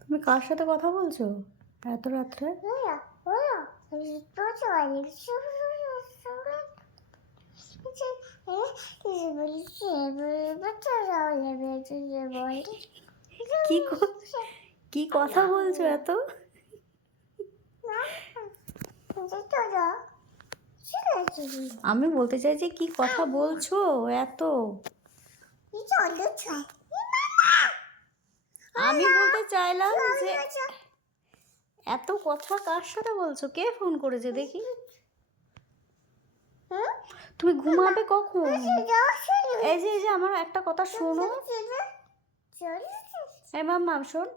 তুমি কার সাথে কথা বলছো এত রাত্রে? কি কথা বলছো এত? আমি বলতে চাইছি কি কথা বলছো এত? আমি বলতে চাইলাম যে এত কথা কার সাথে বলছো? কে ফোন করেছে দেখি? তুমি ঘুমাবে কখন? এই যে আমার একটা কথা শোনো। এই মাম্মা শোন,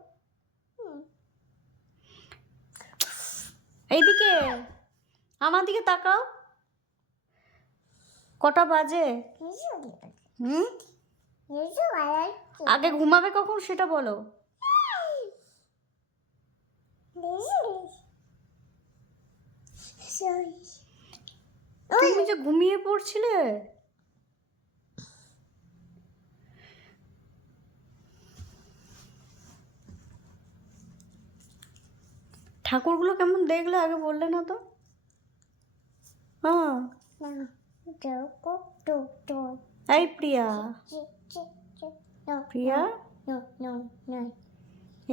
এইদিকে আমার দিকে তাকাও। কটা বাজে? আগে ঘুমাবে কখন সেটা বলো। তুমি যে ঘুমিয়ে পড়ছিলে। ঠাকুরগুলো কেমন দেখলে আগে বললে না তো? হ্যাঁ এই প্রিয়া, প্রিয়া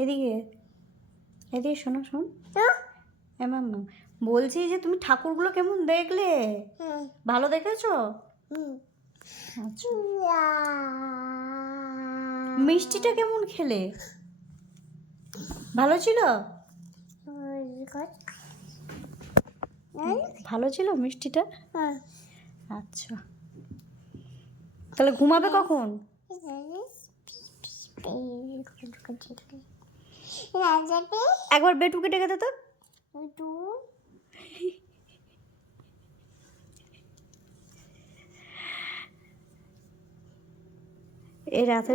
এদিকে এদিকে শোনো, শোন। মাম্মা বলছি যে তুমি ঠাকুরগুলো কেমন দেখলে? ভালো দেখেছো? আচ্ছা। মিষ্টিটা কেমন খেলে? ভালো ছিল? ভালো ছিল মিষ্টিটা? আচ্ছা, তাহলে ঘুমাবে কখন? একবার বেটুকে ডেকে দে তো। এই রাতে